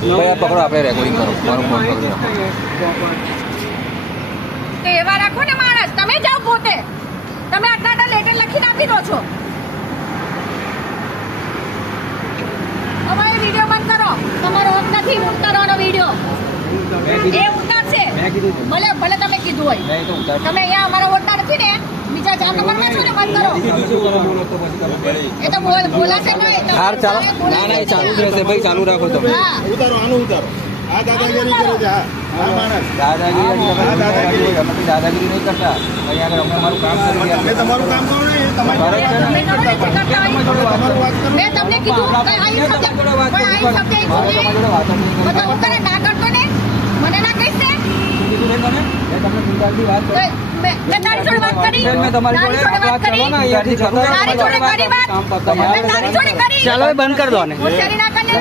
ભાઈ આ પકડો, આપણે રેકોર્ડિંગ કરો, મારો ફોન પકડી રાખો. તો એવા રાખો ને માણસ, તમે જાઓ પોતે, તમે આટલા લેટર લખીને આપી દો છો. અમારે વિડીયો બંધ કરો, તમારો હક નથી ઉતારવાનો વિડીયો. એ ઉતારશે, ભલે ભલે તમે કીધું હોય. તમે અહીંયા અમારા વોટના નથી ને, બીજા 4 નંબરમાં છો ને, બંધ કરો. એ તો બોલાશે નહીં. હાર ચાલો. ના ના, ચાલુ જ રહેશે ભાઈ, ચાલુ રાખો તમે. હા, ઉતારો, આનું ઉતારો. આ દાદાગીરી કરે છે. હા માણસ દાદાગીરી નહીં કરતા. અહીંયા આગળ અમે અમારું કામ કરી રહ્યા તમે તમારું કામ કરો ને, તમારી તમે કરો ને, જે કરતા હોય. તમારું વાત કરો. મેં તમને કીધું કે અહીં શબ્દ બધા ઉતારે ના કરતો ને, મને ના કહીશ ને. તમને ગુજરાતી વાત કરી. મેં તારી જોડે વાત કરી, મેં તમારી જોડે વાત કરો ને, અહીંયાથી જતો રહો. તારી જોડે કરી વાત, મેં તારી જોડે કરી. ચાલો બંધ કરી દો ને. હોશિયારી ના કરીને